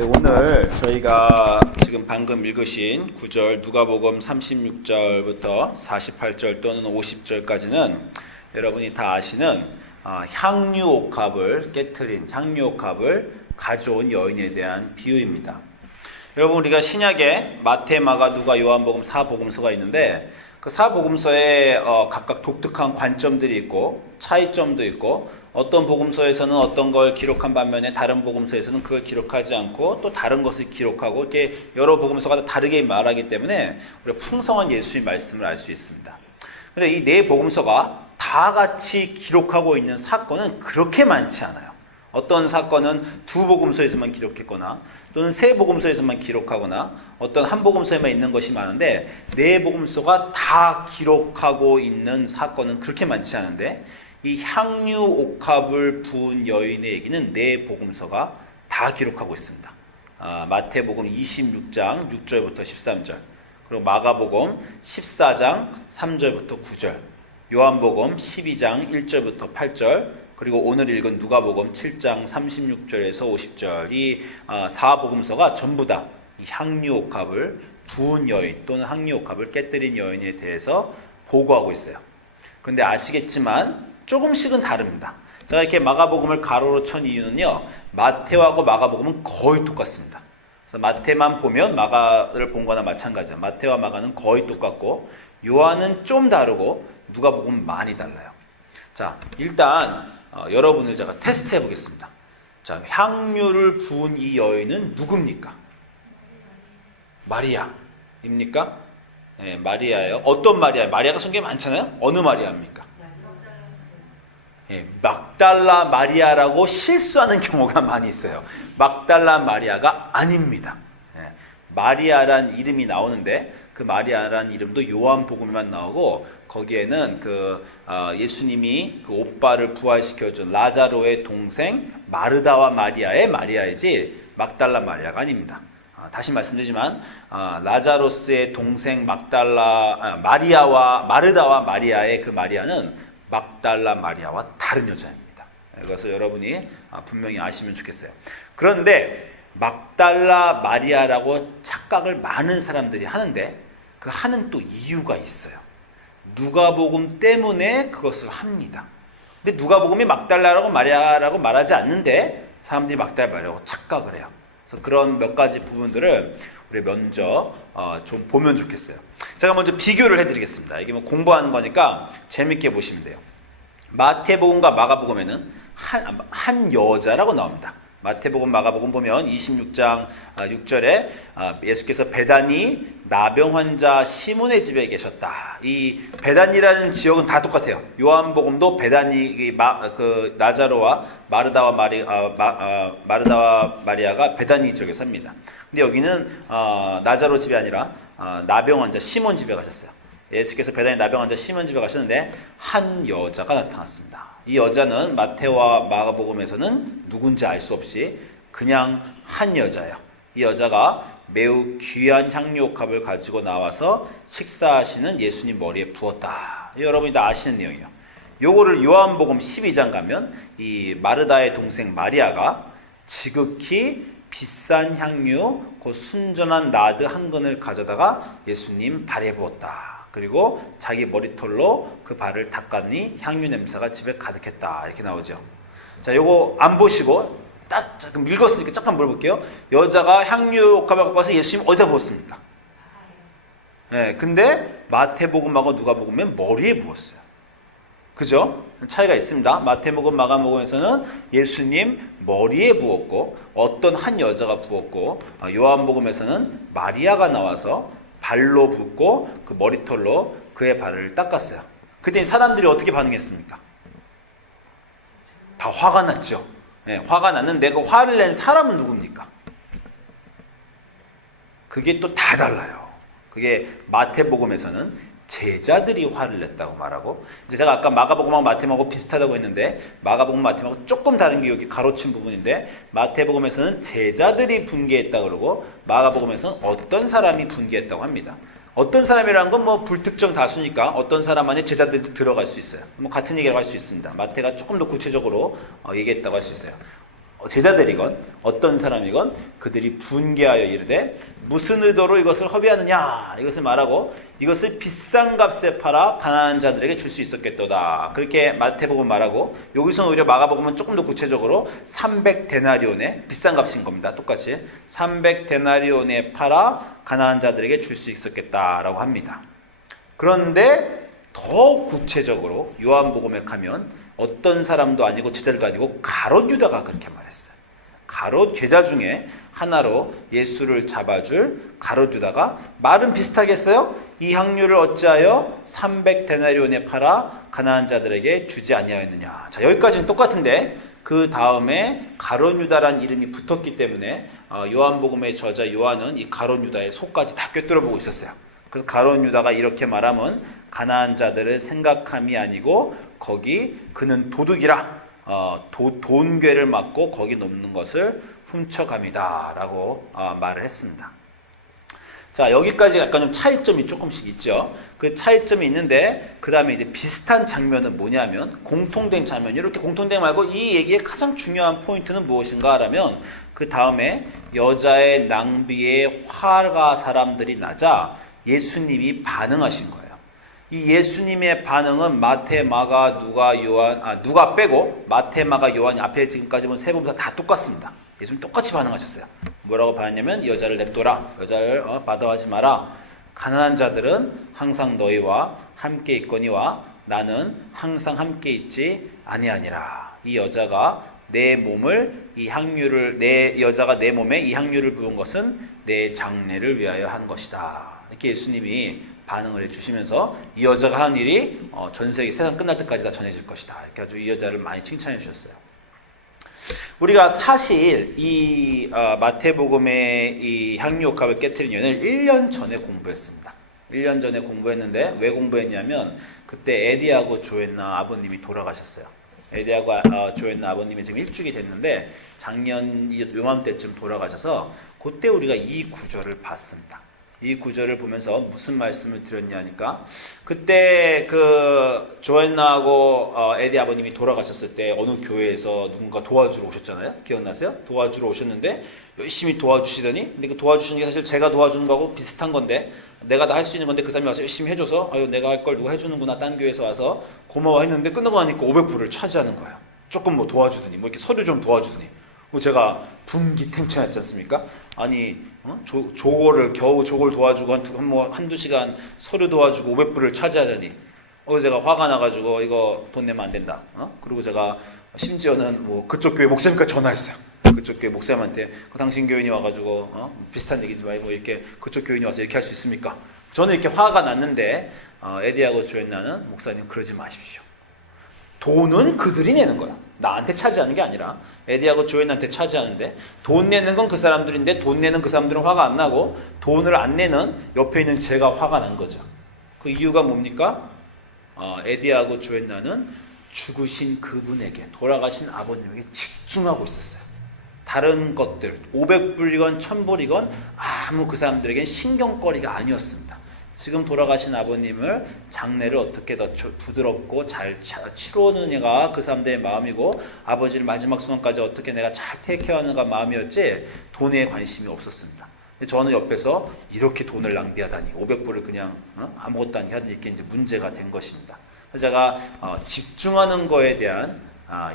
네, 오늘 저희가 지금 방금 읽으신 9절 누가복음 36절부터 48절 또는 50절까지는 여러분이 다 아시는 향유옥합을 깨트린 향유옥합을 가져온 여인에 대한 비유입니다. 여러분, 우리가 신약에 마태, 마가, 누가, 요한복음 4복음서가 있는데 그 4복음서에 각각 독특한 관점들이 있고 차이점도 있고 어떤 복음서에서는 어떤 걸 기록한 반면에 다른 복음서에서는 그걸 기록하지 않고 또 다른 것을 기록하고 이렇게 여러 복음서가 다르게 말하기 때문에 우리가 풍성한 예수의 말씀을 알 수 있습니다. 그런데 이 네 복음서가 다 같이 기록하고 있는 사건은 그렇게 많지 않아요. 어떤 사건은 두 복음서에서만 기록했거나 또는 세 복음서에서만 기록하거나 어떤 한 복음서에만 있는 것이 많은데 네 복음서가 다 기록하고 있는 사건은 그렇게 많지 않은데 이 향유옥합을 부은 여인의 얘기는 네 복음서가 다 기록하고 있습니다. 마태복음 26장 6절부터 13절, 그리고 마가복음 14장 3절부터 9절, 요한복음 12장 1절부터 8절, 그리고 오늘 읽은 누가복음 7장 36절에서 50절, 이 4복음서가 전부 다 이 향유옥합을 부은 여인 또는 향유옥합을 깨뜨린 여인에 대해서 보고하고 있어요. 그런데 아시겠지만 조금씩은 다릅니다. 제가 이렇게 마가복음을 가로로 천 이유는요, 마태하고 마가복음은 거의 똑같습니다. 그래서 마태만 보면 마가를 본 거나 마찬가지예요. 마태와 마가는 거의 똑같고 요한은 좀 다르고 누가복음은 많이 달라요. 자, 일단 여러분을 제가 테스트해 보겠습니다. 자, 향유를 부은 이 여인은 누굽니까? 마리아입니까? 네, 마리아예요. 어떤 마리아? 마리아가 성경에 많잖아요. 어느 마리아입니까? 예, 막달라 마리아라고 실수하는 경우가 많이 있어요. 막달라 마리아가 아닙니다. 예, 마리아란 이름이 나오는데 그 마리아란 이름도 요한복음에만 나오고 거기에는 예수님이 그 오빠를 부활시켜준 라자로의 동생 마르다와 마리아의 마리아이지 막달라 마리아가 아닙니다. 다시 말씀드리지만 라자로스의 동생 마리아와 마르다와 마리아의 그 마리아는 막달라 마리아와 다른 여자입니다. 그래서 여러분이 분명히 아시면 좋겠어요. 그런데 막달라 마리아라고 착각을 많은 사람들이 하는데 그 하는 또 이유가 있어요. 누가복음 때문에 그것을 합니다. 근데 누가복음이 막달라라고 마리아라고 말하지 않는데 사람들이 막달라 마리아라고 착각을 해요. 그래서 그런 몇 가지 부분들을 우리 먼저 좀 보면 좋겠어요. 제가 먼저 비교를 해드리겠습니다. 이게 뭐 공부하는 거니까 재밌게 보시면 돼요. 마태복음과 마가복음에는 한 여자라고 나옵니다. 마태복음, 마가복음 보면 26장 6절에 예수께서 베다니 나병 환자 시몬의 집에 계셨다. 이 베다니라는 지역은 다 똑같아요. 요한복음도 베다니 나자로와 마르다와 마리아가 베다니 지역에 삽니다. 근데 여기는 나자로 집이 아니라 나병 환자 시몬 집에 가셨어요. 예수께서 베다니 나병 환자 시몬 집에 가셨는데 한 여자가 나타났습니다. 이 여자는 마태와 마가복음에서는 누군지 알 수 없이 그냥 한 여자예요. 이 여자가 매우 귀한 향유옥합을 가지고 나와서 식사하시는 예수님 머리에 부었다. 여러분이 다 아시는 내용이에요. 요거를 요한복음 12장 가면 이 마르다의 동생 마리아가 지극히 비싼 향유, 그 순전한 나드 한 근을 가져다가 예수님 발에 부었다. 그리고 자기 머리털로 그 발을 닦았니 향유 냄새가 집에 가득했다. 이렇게 나오죠. 자, 요거 안 보시고 딱 잠깐 읽었으니까 잠깐 물어볼게요. 여자가 향유옥합을 갖고 와서 예수님 어디다 부었습니까? 네, 근데 마태복음하고 누가복음은 머리에 부었어요. 그죠? 차이가 있습니다. 마태복음, 마가복음에서는 예수님 머리에 부었고 어떤 한 여자가 부었고 요한복음에서는 마리아가 나와서 발로 붓고 그 머리털로 그의 발을 닦았어요. 그때 사람들이 어떻게 반응했습니까? 다 화가 났죠. 네, 화가 났는데 그 화를 낸 사람은 누굽니까? 그게 또 다 달라요. 그게 마태복음에서는 제자들이 화를 냈다고 말하고, 이제 제가 아까 마가복음하고 마태복음하고 비슷하다고 했는데 마가복음, 마태복음하고 조금 다른 게 여기 가로친 부분인데 마태복음에서는 제자들이 분개했다고 그러고 마가복음에서는 어떤 사람이 분개했다고 합니다. 어떤 사람이라는 건 뭐 불특정 다수니까 어떤 사람 안에 제자들이 들어갈 수 있어요. 뭐 같은 얘기라고 할 수 있습니다. 마태가 조금 더 구체적으로 얘기했다고 할 수 있어요. 제자들이건 어떤 사람이건 그들이 분개하여 이르되 무슨 의도로 이것을 허비하느냐 이것을 말하고 이것을 비싼 값에 팔아 가난한 자들에게 줄 수 있었겠도다. 그렇게 마태복음 말하고 여기서는 오히려 마가복음은 조금 더 구체적으로 300데나리온의 비싼 값인 겁니다. 똑같이 300데나리온에 팔아 가난한 자들에게 줄 수 있었겠다라고 합니다. 그런데 더 구체적으로 요한복음에 가면 어떤 사람도 아니고 제자들도 아니고 가롯 유다가 그렇게 말했어요. 가롯 제자 중에 하나로 예수를 잡아줄 가롯 유다가 말은 비슷하게 했어요. 이 향유를 어찌하여 300데나리온에 팔아 가난한 자들에게 주지 아니하였느냐. 자, 여기까지는 똑같은데 그 다음에 가롯 유다라는 이름이 붙었기 때문에 요한복음의 저자 요한은 이 가롯 유다의 속까지 다 꿰뚫어 보고 있었어요. 그래서 가롯 유다가 이렇게 말하면 가난한 자들을 생각함이 아니고 거기 그는 도둑이라 돈괴를 맞고 거기 놓는 것을 훔쳐갑니다 라고 말을 했습니다. 자, 여기까지 약간 좀 차이점이 조금씩 있죠. 그 차이점이 있는데 그 다음에 이제 비슷한 장면은 뭐냐면 공통된 장면, 이렇게 공통된 말고 이 얘기의 가장 중요한 포인트는 무엇인가 하면 그 다음에 여자의 낭비에 화가 사람들이 나자 예수님이 반응하신 거예요. 이 예수님의 반응은 마태, 마가, 누가, 요한, 누가 빼고 마태, 마가, 요한이 앞에 지금까지 본 세 부분 다 똑같습니다. 예수님 똑같이 반응하셨어요. 뭐라고 반응했냐면 여자를 냅둬라. 여자를 받아하지 마라. 가난한 자들은 항상 너희와 함께 있거니와 나는 항상 함께 있지 아니하니라. 이 여자가 내 몸을 이 향유를 여자가 내 몸에 이 향유를 부은 것은 내 장례를 위하여 한 것이다. 이렇게 예수님이 반응을 해주시면서 이 여자가 한 일이 전 세계 세상 끝날 때까지 다 전해질 것이다. 이렇게 아주 이 여자를 많이 칭찬해 주셨어요. 우리가 사실 이 마태복음의 이 향유옥합을 깨뜨린 연을 1년 전에 공부했습니다. 1년 전에 공부했는데 왜 공부했냐면 그때 에디하고 조앤나 아버님이 돌아가셨어요. 에디하고 조앤나 아버님이 지금 일주기 됐는데 작년 요맘때쯤 돌아가셔서 그때 우리가 이 구절을 봤습니다. 이 구절을 보면서 무슨 말씀을 드렸냐니까 그때 그 조앤나하고 에디 아버님이 돌아가셨을 때 어느 교회에서 누군가 도와주러 오셨잖아요. 기억나세요? 도와주러 오셨는데 열심히 도와주시더니 근데 그 도와주시는 게 사실 제가 도와주는 거하고 비슷한 건데 내가 다 할 수 있는 건데 그 사람이 와서 열심히 해줘서 아유 내가 할 걸 누가 해주는구나 딴 교회에서 와서 고마워했는데 끝나고 나니까 500불을 차지하는 거예요. 조금 뭐 도와주더니 뭐 이렇게 서류 좀 도와주더니 제가 분기탱천했지 않습니까? 아니 조고를 겨우 조고를 도와주고 한두 시간 서류 도와주고 500불을 차지하더니 제가 화가 나가지고 이거 돈 내면 안 된다. 그리고 제가 심지어는 뭐 그쪽 교회 목사님까지 전화했어요. 그쪽 교회 목사님한테 당신 교인이 와가지고 비슷한 얘기도 뭐 이렇게 그쪽 교인이 와서 이렇게 할 수 있습니까? 저는 이렇게 화가 났는데 에디하고 조앤나는 목사님 그러지 마십시오. 돈은 그들이 내는 거야. 나한테 차지하는 게 아니라 에디하고 조앤나한테 차지하는데 돈 내는 건 그 사람들인데 돈 내는 그 사람들은 화가 안 나고 돈을 안 내는 옆에 있는 제가 화가 난 거죠. 그 이유가 뭡니까? 에디하고 조앤나는 죽으신 그분에게 돌아가신 아버님에게 집중하고 있었어요. 다른 것들 500불이건 1000불이건 아무 그 사람들에겐 신경거리가 아니었습니다. 지금 돌아가신 아버님을 장례를 어떻게 더 부드럽고 잘 치루느냐가 그 사람들의 마음이고 아버지를 마지막 순간까지 어떻게 내가 잘 테이크하는가 마음이었지 돈에 관심이 없었습니다. 저는 옆에서 이렇게 돈을 낭비하다니 500불을 그냥 아무것도 아니게 하는 게 이제 문제가 된 것입니다. 그래서 제가 집중하는 거에 대한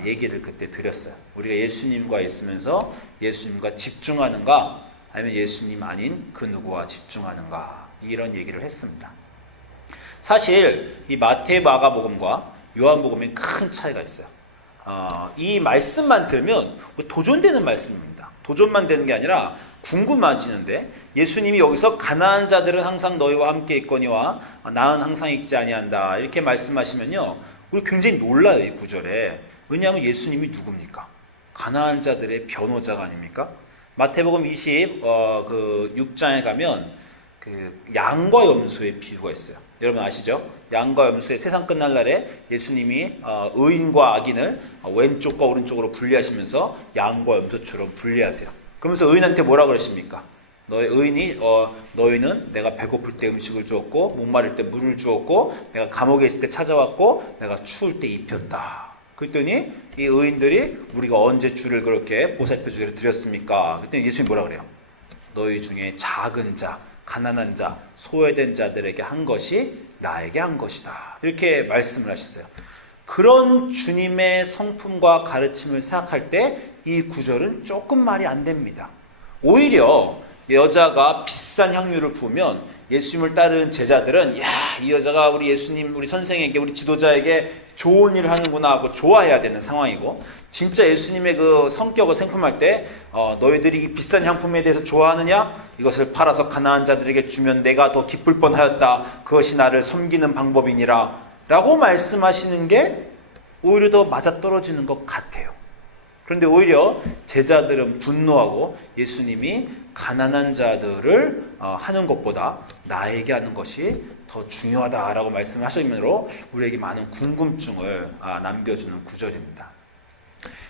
얘기를 그때 드렸어요. 우리가 예수님과 있으면서 예수님과 집중하는가 아니면 예수님 아닌 그 누구와 집중하는가 이런 얘기를 했습니다. 사실 이 마태 마가복음과 요한복음에 큰 차이가 있어요. 이 말씀만 들면 도전되는 말씀입니다. 도전만 되는 게 아니라 궁금해지는데 예수님이 여기서 가난한 자들은 항상 너희와 함께 있거니와 나는 항상 있지 아니한다 이렇게 말씀하시면요 우리 굉장히 놀라요. 이 구절에. 왜냐하면 예수님이 누굽니까? 가난한 자들의 변호자가 아닙니까? 마태복음 26장에 가면 그 양과 염소의 비유가 있어요. 여러분 아시죠? 양과 염소의 세상 끝날 날에 예수님이 의인과 악인을 왼쪽과 오른쪽으로 분리하시면서 양과 염소처럼 분리하세요. 그러면서 의인한테 뭐라 그러십니까? 너희는 내가 배고플 때 음식을 주었고 목마를 때 물을 주었고 내가 감옥에 있을 때 찾아왔고 내가 추울 때 입혔다. 그랬더니 이 의인들이 우리가 언제 주를 그렇게 보살펴 주기를 드렸습니까? 그랬더니 예수님이 뭐라 그래요? 너희 중에 작은 자, 가난한 자, 소외된 자들에게 한 것이 나에게 한 것이다. 이렇게 말씀을 하셨어요. 그런 주님의 성품과 가르침을 생각할 때 이 구절은 조금 말이 안 됩니다. 오히려 여자가 비싼 향유를 부으면 예수님을 따르는 제자들은 야, 이 여자가 우리 예수님, 우리 선생에게, 우리 지도자에게 좋은 일을 하는구나 하고 좋아해야 되는 상황이고, 진짜 예수님의 그 성격을 생품할 때 너희들이 이 비싼 향품에 대해서 좋아하느냐? 이것을 팔아서 가난한 자들에게 주면 내가 더 기쁠 뻔하였다. 그것이 나를 섬기는 방법이니라 라고 말씀하시는 게 오히려 더 맞아떨어지는 것 같아요. 그런데 오히려 제자들은 분노하고 예수님이 가난한 자들을 하는 것보다 나에게 하는 것이 더 중요하다라고 말씀하시므로 우리에게 많은 궁금증을 남겨주는 구절입니다.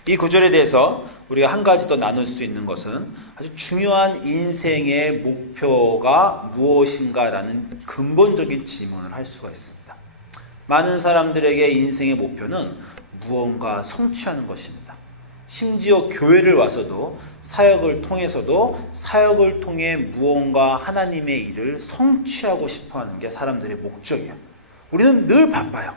이 구절에 대해서 우리가 한 가지 더 나눌 수 있는 것은 아주 중요한 인생의 목표가 무엇인가라는 근본적인 질문을 할 수가 있습니다. 많은 사람들에게 인생의 목표는 무언가 성취하는 것입니다. 심지어 교회를 와서도 사역을 통해서도 사역을 통해 무언가 하나님의 일을 성취하고 싶어하는 게 사람들의 목적이에요. 우리는 늘 바빠요.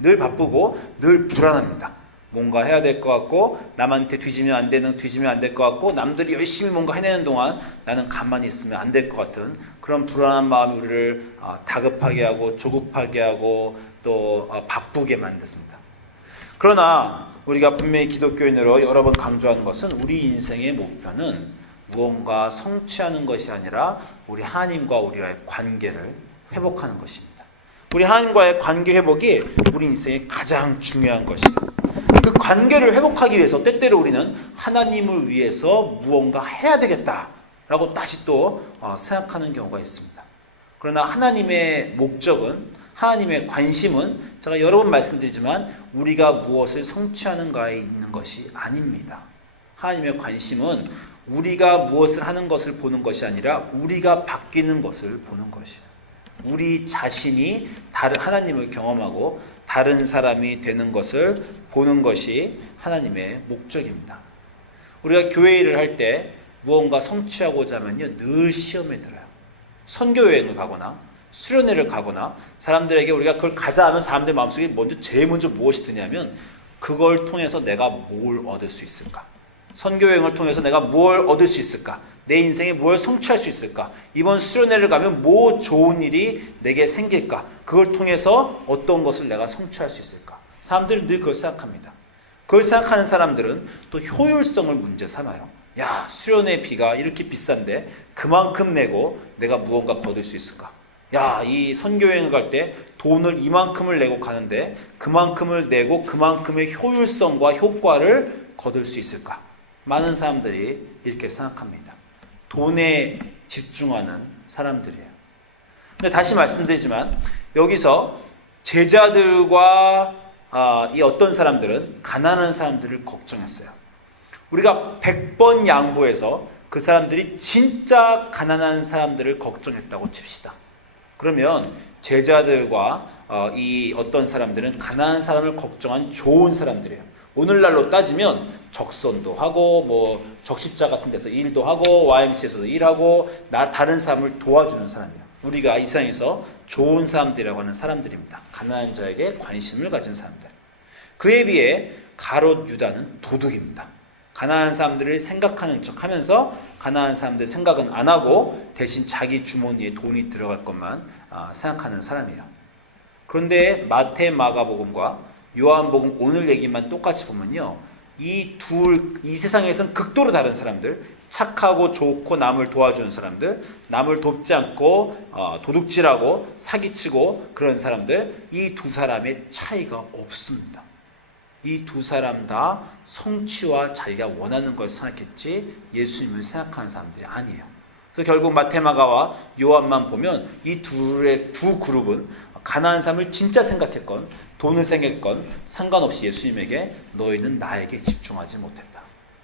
늘 바쁘고 늘 불안합니다. 뭔가 해야 될 것 같고 남한테 뒤지면 안 될 것 같고 남들이 열심히 뭔가 해내는 동안 나는 가만히 있으면 안 될 것 같은 그런 불안한 마음이 우리를 다급하게 하고 조급하게 하고 또 바쁘게 만듭니다. 그러나 우리가 분명히 기독교인으로 여러 번 강조하는 것은 우리 인생의 목표는 무언가 성취하는 것이 아니라 우리 하나님과 우리와의 관계를 회복하는 것입니다. 우리 하나님과의 관계 회복이 우리 인생의 가장 중요한 것입니다. 그 관계를 회복하기 위해서 때때로 우리는 하나님을 위해서 무언가 해야 되겠다라고 다시 또 생각하는 경우가 있습니다. 그러나 하나님의 목적은, 하나님의 관심은 제가 여러 번 말씀드리지만 우리가 무엇을 성취하는가에 있는 것이 아닙니다. 하나님의 관심은 우리가 무엇을 하는 것을 보는 것이 아니라 우리가 바뀌는 것을 보는 것이에요. 우리 자신이 다른 하나님을 경험하고 다른 사람이 되는 것을 보는 것이 하나님의 목적입니다. 우리가 교회 일을 할 때 무언가 성취하고자 하면요, 늘 시험에 들어요. 선교여행을 가거나 수련회를 가거나 사람들에게 우리가 그걸 가자 하면 사람들 마음속에 제일 먼저 무엇이 드냐면 그걸 통해서 내가 뭘 얻을 수 있을까? 선교여행을 통해서 내가 뭘 얻을 수 있을까? 내 인생에 뭘 성취할 수 있을까? 이번 수련회를 가면 뭐 좋은 일이 내게 생길까? 그걸 통해서 어떤 것을 내가 성취할 수 있을까? 사람들은 늘 그걸 생각합니다. 그걸 생각하는 사람들은 또 효율성을 문제 삼아요. 야, 수련회 비가 이렇게 비싼데 그만큼 내고 내가 무언가 거둘 수 있을까? 야, 이 선교여행을 갈 때 돈을 이만큼을 내고 가는데 그만큼을 내고 그만큼의 효율성과 효과를 거둘 수 있을까? 많은 사람들이 이렇게 생각합니다. 돈에 집중하는 사람들이에요. 근데 다시 말씀드리지만 여기서 제자들과 이 어떤 사람들은 가난한 사람들을 걱정했어요. 우리가 100번 양보해서 그 사람들이 진짜 가난한 사람들을 걱정했다고 칩시다. 그러면 제자들과 이 어떤 사람들은 가난한 사람을 걱정한 좋은 사람들이에요. 오늘날로 따지면 적선도 하고 뭐 적십자 같은 데서 일도 하고 YMCA에서도 일하고 다른 사람을 도와주는 사람이에요. 우리가 이 세상에서 좋은 사람들이라고 하는 사람들입니다. 가난한 자에게 관심을 가진 사람들. 그에 비해 가롯 유다는 도둑입니다. 가난한 사람들을 생각하는 척하면서 가난한 사람들 생각은 안 하고 대신 자기 주머니에 돈이 들어갈 것만 생각하는 사람이에요. 그런데 마태, 마가복음과 요한복음 오늘 얘기만 똑같이 보면요, 이 세상에서는 극도로 다른 사람들, 착하고 좋고 남을 도와주는 사람들, 남을 돕지 않고 도둑질하고 사기치고 그런 사람들, 이 두 사람의 차이가 없습니다. 이 두 사람 다 성취와 자기가 원하는 걸 생각했지 예수님을 생각하는 사람들이 아니에요. 그래서 결국 마테마가와 요한만 보면 이 두 그룹은 가난한 사람을 진짜 생각했건 돈을 생각했건 상관없이 예수님에게 너희는 나에게 집중하지 못했다.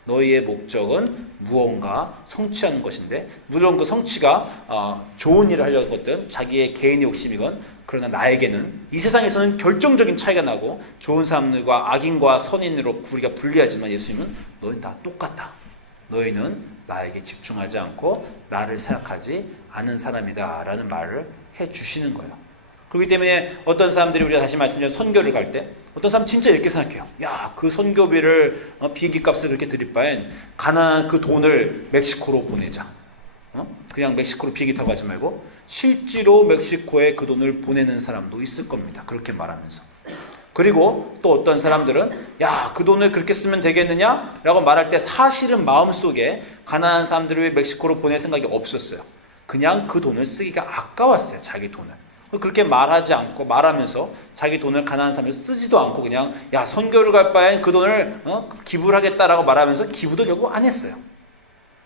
너희의 목적은 무언가 성취하는 것인데, 물론 그 성취가 좋은 일을 하려는 것든 자기의 개인의 욕심이건, 그러나 나에게는 이 세상에서는 결정적인 차이가 나고 좋은 사람들과 악인과 선인으로 우리가 분리하지만, 예수님은 너희는 다 똑같다. 너희는 나에게 집중하지 않고 나를 생각하지 않은 사람이다 라는 말을 해주시는 거예요. 그렇기 때문에 어떤 사람들이, 우리가 다시 말씀드린 선교를 갈 때 어떤 사람 진짜 이렇게 생각해요. 야, 그 선교비를 비행기 값을 그렇게 드릴 바엔 가난한 그 돈을 멕시코로 보내자. 그냥 멕시코로 비행기 타고 가지 말고 실제로 멕시코에 그 돈을 보내는 사람도 있을 겁니다. 그렇게 말하면서. 그리고 또 어떤 사람들은 야, 그 돈을 그렇게 쓰면 되겠느냐? 라고 말할 때 사실은 마음속에 가난한 사람들을 왜 멕시코로 보낼 생각이 없었어요. 그냥 그 돈을 쓰기가 아까웠어요. 자기 돈을. 그렇게 말하지 않고, 말하면서 자기 돈을 가난한 사람에 쓰지도 않고 그냥 야, 선교를 갈 바엔 그 돈을 기부를 하겠다라고 말하면서 기부도 결국 안 했어요.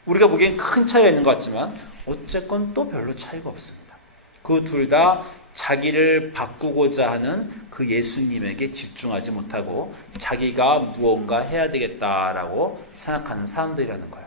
우리가 보기엔 큰 차이가 있는 것 같지만 어쨌건 또 별로 차이가 없습니다. 그 둘 다 자기를 바꾸고자 하는 그 예수님에게 집중하지 못하고 자기가 무언가 해야 되겠다라고 생각하는 사람들이라는 거예요.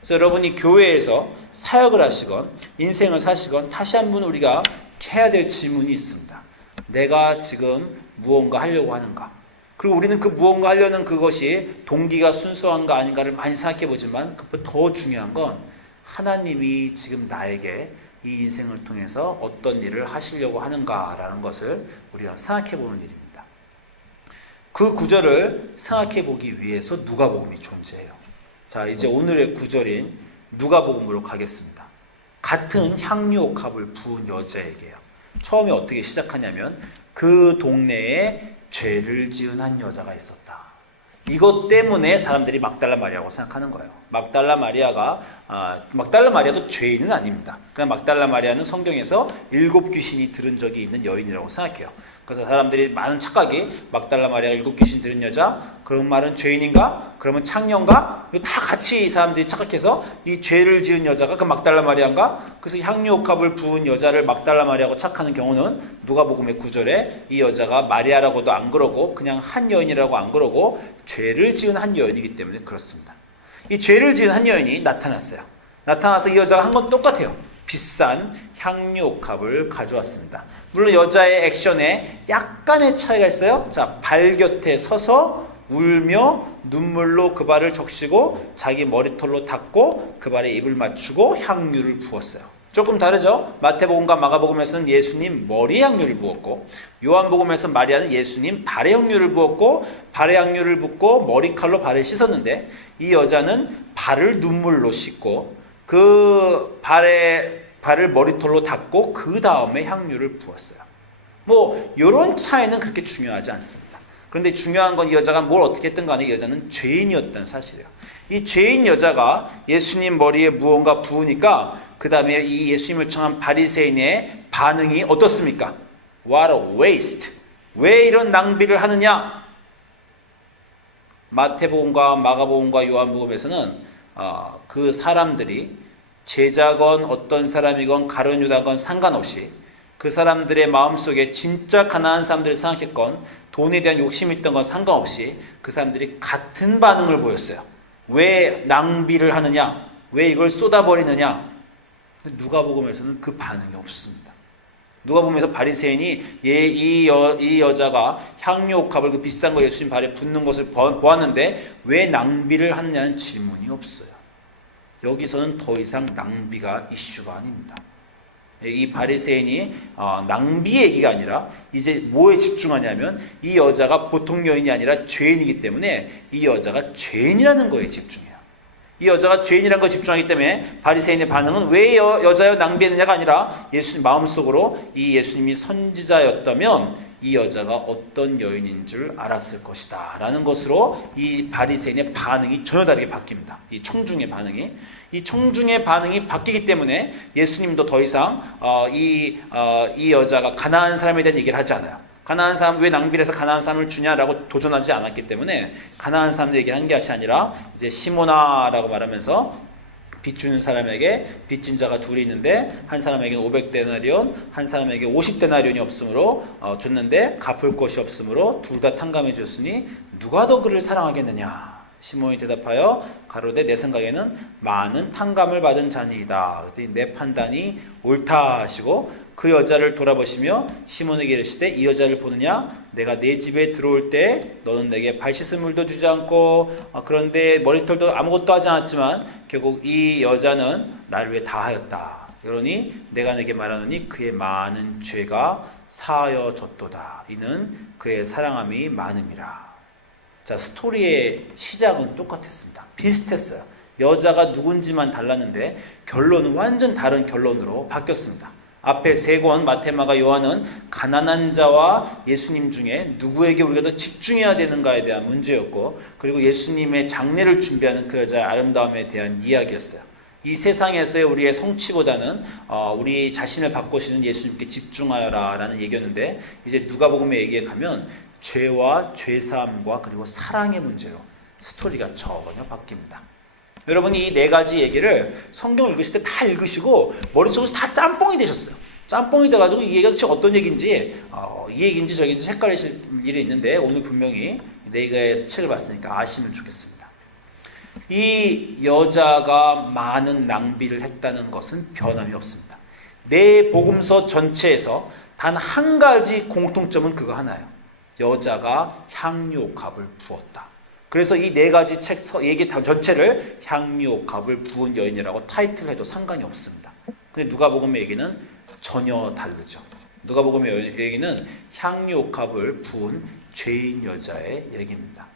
그래서 여러분이 교회에서 사역을 하시건 인생을 사시건 다시 한번 우리가 해야 될 질문이 있습니다. 내가 지금 무언가 하려고 하는가? 그리고 우리는 그 무언가 하려는 그것이 동기가 순수한가 아닌가를 많이 생각해 보지만, 그보다 더 중요한 건 하나님이 지금 나에게 이 인생을 통해서 어떤 일을 하시려고 하는가라는 것을 우리가 생각해 보는 일입니다. 그 구절을 생각해 보기 위해서 누가복음이 존재해요. 자, 이제 오늘의 구절인 누가복음으로 가겠습니다. 같은 향유옥합을 부은 여자에게요. 처음에 어떻게 시작하냐면 그 동네에 죄를 지은 한 여자가 있었다. 이것 때문에 사람들이 막달라 마리아라고 생각하는 거예요. 막달라 마리아도 죄인은 아닙니다. 그냥 막달라 마리아는 성경에서 7 귀신이 들은 적이 있는 여인이라고 생각해요. 그래서 사람들이 많은 착각이 막달라 마리아가 7 귀신 들은 여자, 그런 말은 죄인인가? 그러면 창녀인가? 다 같이 이 사람들이 착각해서 이 죄를 지은 여자가 그 막달라 마리아인가? 그래서 향유옥합을 부은 여자를 막달라 마리아라고 착각하는 경우는 누가복음의 9절에 이 여자가 마리아라고도 안 그러고 그냥 한 여인이라고 안 그러고 죄를 지은 한 여인이기 때문에 그렇습니다. 이 죄를 지은 한 여인이 나타났어요. 나타나서 이 여자가 한 건 똑같아요. 비싼 향유옥합을 가져왔습니다. 물론 여자의 액션에 약간의 차이가 있어요. 자, 발 곁에 서서 울며 눈물로 그 발을 적시고 자기 머리털로 닦고 그 발에 입을 맞추고 향유를 부었어요. 조금 다르죠? 마태복음과 마가복음에서는 예수님 머리에 향유를 부었고, 요한복음에서 마리아는 예수님 발에 향유를 부었고, 발에 향유를 붓고 머리칼로 발을 씻었는데, 이 여자는 발을 눈물로 씻고 그 발을 머리털로 닦고 그 다음에 향유를 부었어요. 뭐 이런 차이는 그렇게 중요하지 않습니다. 그런데 중요한 건 이 여자가 뭘 어떻게 했든 간에 이 여자는 죄인이었다는 사실이에요. 이 죄인 여자가 예수님 머리에 무언가 부으니까 그 다음에 이 예수님을 청한 바리새인의 반응이 어떻습니까? What a waste! 왜 이런 낭비를 하느냐? 마태복음과 마가복음과 요한복음에서는 그 사람들이 제자건 어떤 사람이건 가룟 유다건 상관없이 그 사람들의 마음속에 진짜 가난한 사람들을 생각했건 돈에 대한 욕심이 있던 건 상관없이 그 사람들이 같은 반응을 보였어요. 왜 낭비를 하느냐? 왜 이걸 쏟아버리느냐? 누가복음에서는 그 반응이 없습니다. 누가복음에서 바리새인이 이 여자가 향유옥합을 그 비싼 거 예수님 발에 붓는 것을 보았는데 왜 낭비를 하느냐는 질문이 없어요. 여기서는 더 이상 낭비가 이슈가 아닙니다. 이 바리새인이 낭비 얘기가 아니라 이제 뭐에 집중하냐면 이 여자가 보통 여인이 아니라 죄인이기 때문에 이 여자가 죄인이라는 거에 집중해요. 이 여자가 죄인이라는 거에 집중하기 때문에 바리새인의 반응은 왜 여자여 낭비했느냐가 아니라 예수님 마음속으로 이 예수님이 선지자였다면 이 여자가 어떤 여인인 줄 알았을 것이다 라는 것으로 이 바리새인의 반응이 전혀 다르게 바뀝니다. 이 청중의 반응이 바뀌기 때문에 예수님도 더 이상 이 여자가 가난한 사람에 대한 얘기를 하지 않아요. 가난한 사람 왜 낭비를 해서 가난한 사람을 주냐라고 도전하지 않았기 때문에 가난한 사람들 얘기를 한 것이 아니라 이제 시모나라고 말하면서 빚 주는 사람에게 빚진 자가 둘이 있는데 한 사람에게는 500데나리온, 한 사람에게 50데나리온이 없으므로 줬는데 갚을 것이 없으므로 둘 다 탕감해 줬으니 누가 더 그를 사랑하겠느냐. 시몬이 대답하여 가로되 내 생각에는 많은 탕감을 받은 자니이다. 그랬더니 내 판단이 옳다 하시고 그 여자를 돌아보시며 시몬에게 이르시되 이 여자를 보느냐? 내가 내 집에 들어올 때 너는 내게 발 씻을 물도 주지 않고 그런데 머리털도 아무것도 하지 않았지만 결국 이 여자는 나를 위해 다 하였다. 그러니 내가 내게 말하노니 그의 많은 죄가 사하여졌도다. 이는 그의 사랑함이 많음이라. 자, 스토리의 시작은 똑같았습니다. 비슷했어요. 여자가 누군지만 달랐는데 결론은 완전 다른 결론으로 바뀌었습니다. 앞에 세 권 마태, 마가, 요한은 가난한 자와 예수님 중에 누구에게 우리가 더 집중해야 되는가에 대한 문제였고, 그리고 예수님의 장례를 준비하는 그 여자의 아름다움에 대한 이야기였어요. 이 세상에서의 우리의 성취보다는 우리 자신을 바꾸시는 예수님께 집중하여라 라는 얘기였는데, 이제 누가복음에 얘기에 가면 죄와 죄사함과 그리고 사랑의 문제로 스토리가 전혀 바뀝니다. 여러분이 이 네 가지 얘기를 성경 읽으실 때 다 읽으시고 머릿속에서 다 짬뽕이 되셨어요. 짬뽕이 돼가지고 이 얘기가 도대체 어떤 얘기인지 이 얘기인지 저기인지 헷갈리실 일이 있는데, 오늘 분명히 네 개의 책을 봤으니까 아시면 좋겠습니다. 이 여자가 많은 낭비를 했다는 것은 변함이 없습니다. 네 복음서 전체에서 단 한 가지 공통점은 그거 하나예요. 여자가 향유옥합을 부었다. 그래서 이 네 가지 책 얘기 전체를 향유옥합을 부은 여인이라고 타이틀해도 상관이 없습니다. 근데 누가복음의 얘기는 전혀 다르죠. 누가복음의 얘기는 향유옥합을 부은 죄인 여자의 얘기입니다.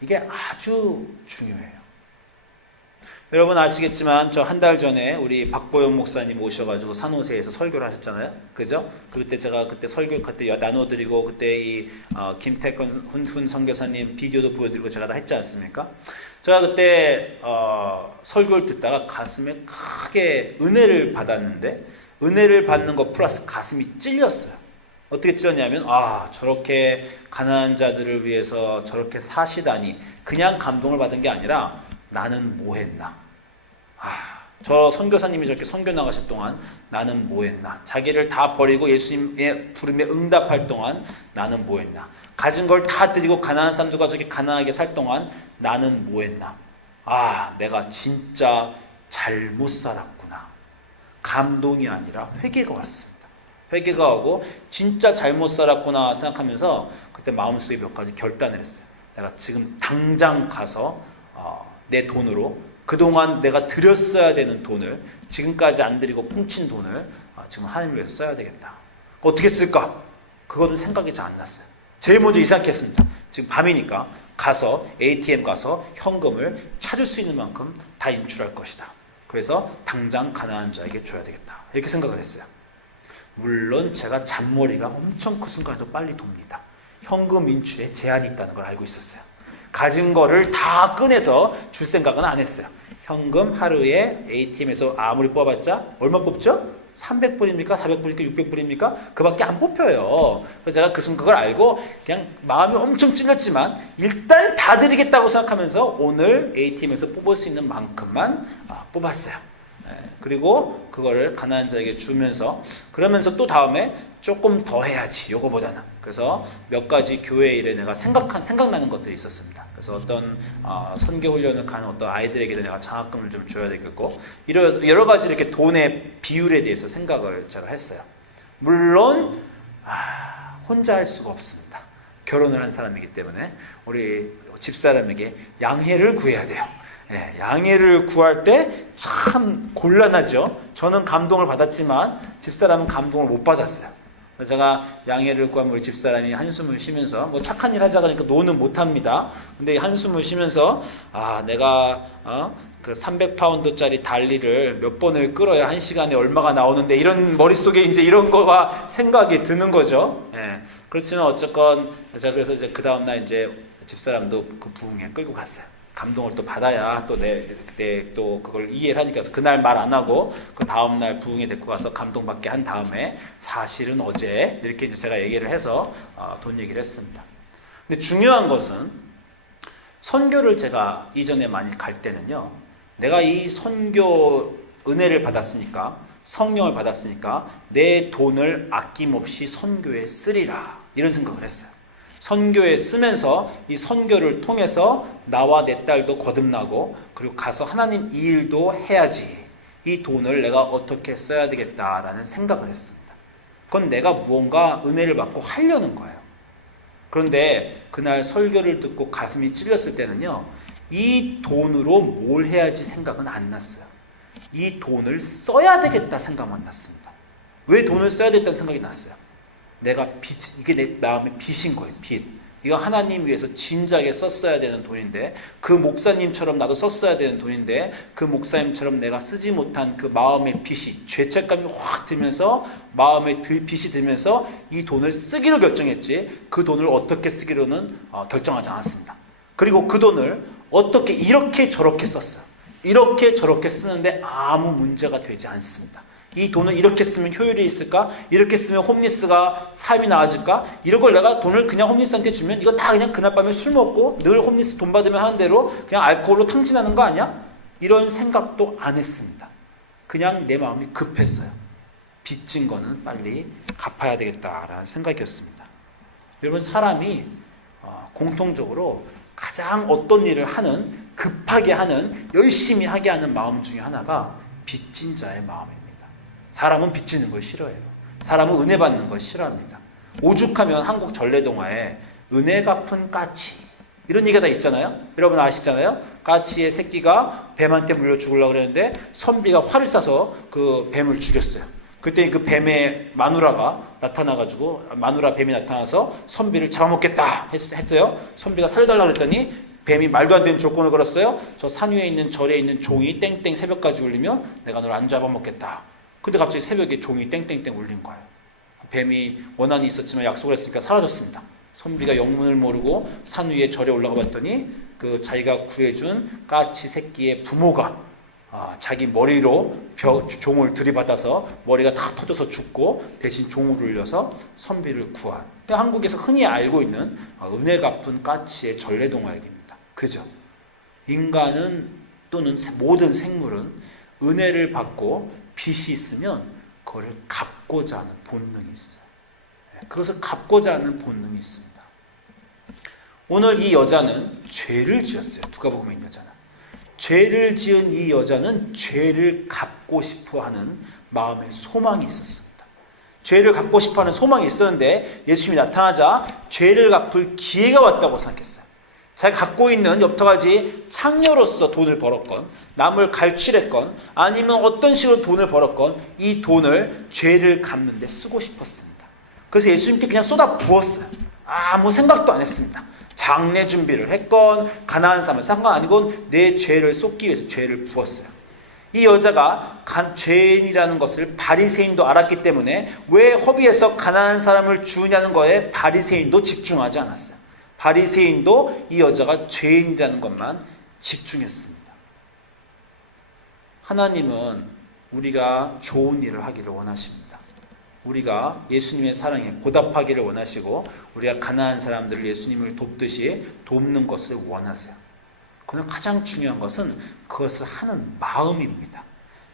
이게 아주 중요해요. 여러분 아시겠지만 저 한 달 전에 우리 박보영 목사님 오셔가지고 산호세에서 설교를 하셨잖아요, 그죠? 그때 제가 그때 설교 그때 나눠드리고 그때 이 김태권 훈 선교사님 비디오도 보여드리고 제가 다 했지 않습니까? 제가 그때 설교를 듣다가 가슴에 크게 은혜를 받았는데, 은혜를 받는 것 플러스 가슴이 찔렸어요. 어떻게 찔렸냐면 저렇게 가난한 자들을 위해서 저렇게 사시다니, 그냥 감동을 받은 게 아니라 나는 뭐 했나? 저 선교사님이 저렇게 선교 나가실 동안 나는 뭐 했나? 자기를 다 버리고 예수님의 부름에 응답할 동안 나는 뭐 했나? 가진 걸 다 드리고 가난한 사람들과 저렇게 가난하게 살 동안 나는 뭐 했나? 내가 진짜 잘못 살았구나. 감동이 아니라 회개가 왔습니다. 회개가 오고 진짜 잘못 살았구나 생각하면서 그때 마음속에 몇 가지 결단을 했어요. 내가 지금 당장 가서 내 돈으로 그동안 내가 드렸어야 되는 돈을, 지금까지 안 드리고 뭉친 돈을 지금 하나님을 위해서 써야 되겠다. 어떻게 쓸까? 그거는 생각이 잘 안 났어요. 제일 먼저 이 생각했습니다. 지금 밤이니까 가서 ATM 가서 현금을 찾을 수 있는 만큼 다 인출할 것이다. 그래서 당장 가난한 자에게 줘야 되겠다. 이렇게 생각을 했어요. 물론 제가 잔머리가 엄청 그 순간에도 빨리 돕니다. 현금 인출에 제한이 있다는 걸 알고 있었어요. 가진 거를 다 꺼내서 줄 생각은 안 했어요. 현금 하루에 ATM에서 아무리 뽑아봤자 얼마 뽑죠? 300불입니까? 400불입니까? 600불입니까? 그밖에 안 뽑혀요. 그래서 제가 그 순간 그걸 알고 그냥 마음이 엄청 찔렸지만 일단 다 드리겠다고 생각하면서 오늘 ATM에서 뽑을 수 있는 만큼만 뽑았어요. 그리고 그거를 가난한 자에게 주면서, 그러면서 또 다음에 조금 더 해야지, 요거보다는. 그래서 몇 가지 교회 일에 내가 생각나는 것들이 있었습니다. 그래서 어떤 선교 훈련을 가는 어떤 아이들에게도 내가 장학금을 좀 줘야 되겠고, 여러 가지 이렇게 돈의 비율에 대해서 생각을 제가 했어요. 물론 혼자 할 수가 없습니다. 결혼을 한 사람이기 때문에 우리 집사람에게 양해를 구해야 돼요. 양해를 구할 때 참 곤란하죠. 저는 감동을 받았지만 집사람은 감동을 못 받았어요. 제가 양해를 구하면 우리 집사람이 한숨을 쉬면서, 뭐 착한 일 하자 그러니까 노는 못 합니다. 근데 한숨을 쉬면서 내가 그 300파운드짜리 달리를 몇 번을 끌어야 한 시간에 얼마가 나오는데, 이런 머릿속에 이제 이런 거가 생각이 드는 거죠. 그렇지만 어쨌건 제가 그래서 이제 그 다음 날 이제 집사람도 그 부흥에 끌고 갔어요. 감동을 또 받아야 또 그때 또 그걸 이해를 하니까, 그날 말 안 하고 그 다음날 부흥에 데리고 가서 감동받게 한 다음에 사실은 어제 이렇게 이제 제가 얘기를 해서 돈 얘기를 했습니다. 근데 중요한 것은 선교를 제가 이전에 많이 갈 때는요, 내가 이 선교 은혜를 받았으니까, 성령을 받았으니까 내 돈을 아낌없이 선교에 쓰리라, 이런 생각을 했어요. 선교에 쓰면서 이 선교를 통해서 나와 내 딸도 거듭나고 그리고 가서 하나님 이 일도 해야지. 이 돈을 내가 어떻게 써야 되겠다라는 생각을 했습니다. 그건 내가 무언가 은혜를 받고 하려는 거예요. 그런데 그날 설교를 듣고 가슴이 찔렸을 때는요. 이 돈으로 뭘 해야지 생각은 안 났어요. 이 돈을 써야 되겠다 생각만 났습니다. 왜 돈을 써야 되겠다는 생각이 났어요? 내가 이게 내 마음의 빚인 거예요. 빚. 이거 하나님 위해서 진작에 썼어야 되는 돈인데 그 목사님처럼 나도 썼어야 되는 돈인데 그 목사님처럼 내가 쓰지 못한 그 마음의 빚이 죄책감이 확 들면서 마음의 빚이 들면서 이 돈을 쓰기로 결정했지 그 돈을 어떻게 쓰기로는 결정하지 않았습니다. 그리고 그 돈을 어떻게 이렇게 저렇게 썼어요. 이렇게 저렇게 쓰는데 아무 문제가 되지 않습니다. 이 돈을 이렇게 쓰면 효율이 있을까? 이렇게 쓰면 홈리스가 삶이 나아질까? 이런 걸 내가 돈을 그냥 홈리스한테 주면 이거 다 그냥 그날 밤에 술 먹고 늘 홈리스 돈 받으면 하는 대로 그냥 알코올로 탕진하는 거 아니야? 이런 생각도 안 했습니다. 그냥 내 마음이 급했어요. 빚진 거는 빨리 갚아야 되겠다라는 생각이었습니다. 여러분 사람이 공통적으로 가장 어떤 일을 하는 급하게 하는 열심히 하게 하는 마음 중에 하나가 빚진 자의 마음입니다. 사람은 빚지는 걸 싫어해요. 사람은 은혜 받는 걸 싫어합니다. 오죽하면 한국 전래동화에 은혜 갚은 까치 이런 얘기가 다 있잖아요. 여러분 아시잖아요. 까치의 새끼가 뱀한테 물려 죽으려고 그랬는데 선비가 활을 쏴서 그 뱀을 죽였어요. 그때 그 뱀의 마누라가 나타나가지고 마누라 뱀이 나타나서 선비를 잡아먹겠다 했어요. 선비가 살려달라고 그랬더니 뱀이 말도 안 되는 조건을 걸었어요. 저 산 위에 있는 절에 있는 종이 땡땡 새벽까지 울리면 내가 널 안 잡아먹겠다. 근데 갑자기 새벽에 종이 땡땡땡 울린 거예요. 뱀이 원한이 있었지만 약속을 했으니까 사라졌습니다. 선비가 영문을 모르고 산 위에 절에 올라가 봤더니 그 자기가 구해준 까치 새끼의 부모가 자기 머리로 종을 들이받아서 머리가 다 터져서 죽고 대신 종을 울려서 선비를 구한 한국에서 흔히 알고 있는 은혜 갚은 까치의 전래동화 얘기입니다. 그죠? 인간은 또는 모든 생물은 은혜를 받고 빚이 있으면 그걸 갚고자 하는 본능이 있어요. 그것을 갚고자 하는 본능이 있습니다. 오늘 이 여자는 죄를 지었어요. 누가복음에 있는 여자는. 죄를 지은 이 여자는 죄를 갚고 싶어하는 마음의 소망이 있었습니다. 죄를 갚고 싶어하는 소망이 있었는데 예수님이 나타나자 죄를 갚을 기회가 왔다고 생각했어요. 자기가 갖고 있는 여태까지 창녀로서 돈을 벌었건 남을 갈취했건 아니면 어떤 식으로 돈을 벌었건 이 돈을 죄를 갚는 데 쓰고 싶었습니다. 그래서 예수님께 그냥 쏟아 부었어요. 아무 생각도 안 했습니다. 장례 준비를 했건 가난한 사람은 상관 아니건 내 죄를 쏟기 위해서 죄를 부었어요. 이 여자가 죄인이라는 것을 바리새인도 알았기 때문에 왜 허비에서 가난한 사람을 주냐는 거에 바리새인도 집중하지 않았어요. 바리새인도 이 여자가 죄인이라는 것만 집중했습니다. 하나님은 우리가 좋은 일을 하기를 원하십니다. 우리가 예수님의 사랑에 보답하기를 원하시고 우리가 가난한 사람들을 예수님을 돕듯이 돕는 것을 원하세요. 그러나 가장 중요한 것은 그것을 하는 마음입니다.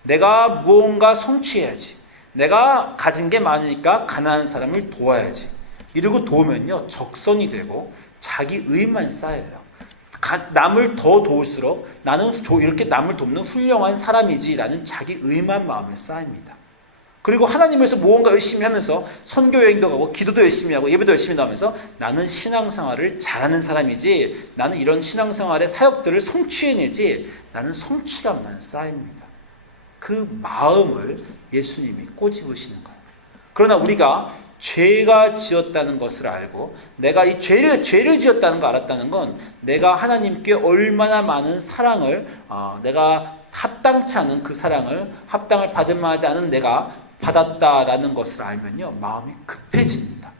내가 무언가 성취해야지. 내가 가진 게 많으니까 가난한 사람을 도와야지. 이러고 도우면요 적선이 되고 자기 의만 쌓여요. 남을 더 도울수록 나는 이렇게 남을 돕는 훌륭한 사람이지라는 자기 의만 마음에 쌓입니다. 그리고 하나님에서 무언가 열심히 하면서 선교 여행도 가고 기도도 열심히 하고 예배도 열심히 나오면서 나는 신앙생활을 잘하는 사람이지 나는 이런 신앙생활의 사역들을 성취해내지 나는 성취감만 쌓입니다. 그 마음을 예수님이 꼬집으시는 거예요. 그러나 우리가 죄가 지었다는 것을 알고 내가 이 죄를 지었다는 거 알았다는 건 내가 하나님께 얼마나 많은 사랑을 내가 합당치 않은 그 사랑을 합당을 받을 만하지 않은 내가 받았다라는 것을 알면요 마음이 급해집니다.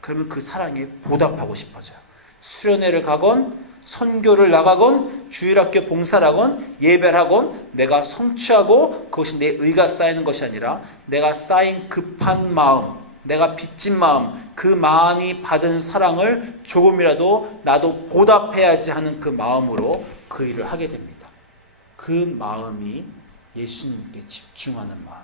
그러면 그 사랑에 보답하고 싶어져요. 수련회를 가건 선교를 나가건 주일학교 봉사를 하건 예배를 하건 내가 성취하고 그것이 내 의가 쌓이는 것이 아니라 내가 쌓인 급한 마음 내가 빚진 마음, 그 많이 받은 사랑을 조금이라도 나도 보답해야지 하는 그 마음으로 그 일을 하게 됩니다. 그 마음이 예수님께 집중하는 마음.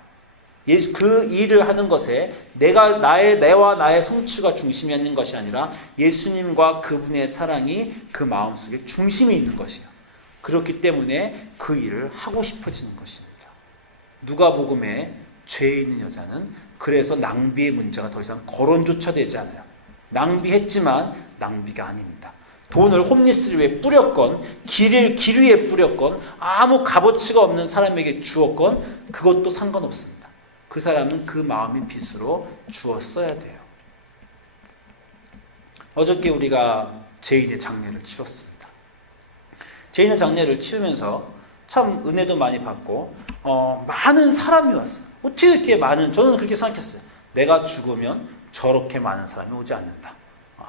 그 일을 하는 것에 내와 나의 성취가 중심이 있는 것이 아니라 예수님과 그분의 사랑이 그 마음속에 중심이 있는 것이에요. 그렇기 때문에 그 일을 하고 싶어지는 것입니다. 누가복음에 죄 있는 여자는 그래서 낭비의 문제가 더 이상 거론조차 되지 않아요. 낭비했지만 낭비가 아닙니다. 돈을 홈리스를 위해 뿌렸건 길 위에 뿌렸건 아무 값어치가 없는 사람에게 주었건 그것도 상관없습니다. 그 사람은 그 마음의 빚으로 주었어야 돼요. 어저께 우리가 제인의 장례를 치렀습니다. 제인의 장례를 치르면서 참 은혜도 많이 받고 많은 사람이 왔어요. 어떻게 이렇게 저는 그렇게 생각했어요. 내가 죽으면 저렇게 많은 사람이 오지 않는다.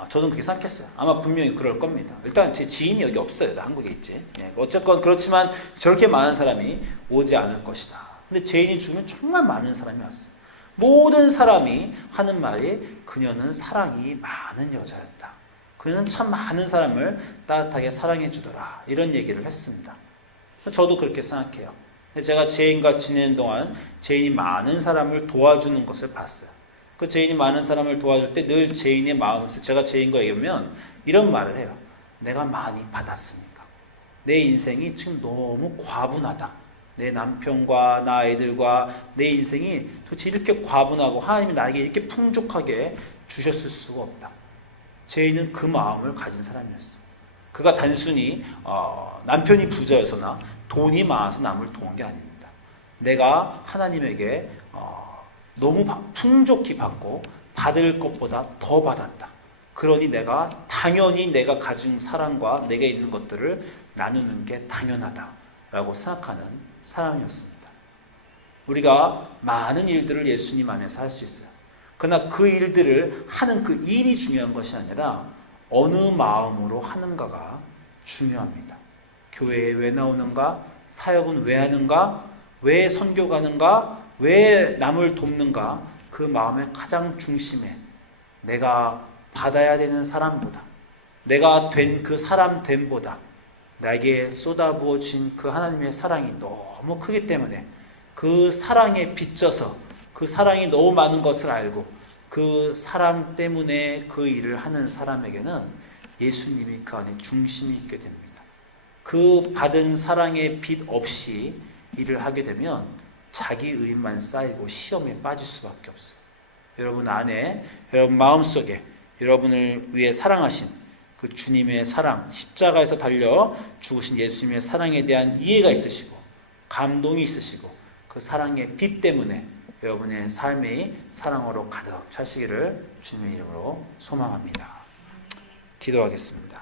저는 그렇게 생각했어요. 아마 분명히 그럴 겁니다. 일단 제 지인이 여기 없어요. 나 한국에 있지. 어쨌건 그렇지만 저렇게 많은 사람이 오지 않을 것이다. 근데 제인이 죽으면 정말 많은 사람이 왔어요. 모든 사람이 하는 말이 그녀는 사랑이 많은 여자였다. 그녀는 참 많은 사람을 따뜻하게 사랑해 주더라. 이런 얘기를 했습니다. 저도 그렇게 생각해요. 제가 제인과 지내는 동안 제인이 많은 사람을 도와주는 것을 봤어요. 그 제인이 많은 사람을 도와줄 때 늘 제인의 마음에서 제가 제인과 얘기하면 이런 말을 해요. 내가 많이 받았으니까. 내 인생이 지금 너무 과분하다. 내 남편과 나 아이들과 내 인생이 도대체 이렇게 과분하고 하나님이 나에게 이렇게 풍족하게 주셨을 수가 없다. 제인은 그 마음을 가진 사람이었어. 그가 단순히 남편이 부자여서나 돈이 많아서 남을 도운 게 아닙니다. 내가 하나님에게 너무 풍족히 받고 받을 것보다 더 받았다. 그러니 내가 당연히 내가 가진 사랑과 내게 있는 것들을 나누는 게 당연하다라고 생각하는 사람이었습니다. 우리가 많은 일들을 예수님 안에서 할 수 있어요. 그러나 그 일들을 하는 그 일이 중요한 것이 아니라 어느 마음으로 하는가가 중요합니다. 교회에 왜 나오는가? 사역은 왜 하는가? 왜 선교 가는가? 왜 남을 돕는가? 그 마음의 가장 중심에 내가 받아야 되는 사람보다 내가 된 그 사람 됨보다 나에게 쏟아부어진 그 하나님의 사랑이 너무 크기 때문에 그 사랑에 빚져서 그 사랑이 너무 많은 것을 알고 그 사랑 때문에 그 일을 하는 사람에게는 예수님이 그 안에 중심이 있게 됩니다. 그 받은 사랑의 빚 없이 일을 하게 되면 자기 의만 쌓이고 시험에 빠질 수밖에 없어요. 여러분 안에, 여러분 마음속에 여러분을 위해 사랑하신 그 주님의 사랑, 십자가에서 달려 죽으신 예수님의 사랑에 대한 이해가 있으시고 감동이 있으시고 그 사랑의 빛 때문에 여러분의 삶이 사랑으로 가득 차시기를 주님의 이름으로 소망합니다. 기도하겠습니다.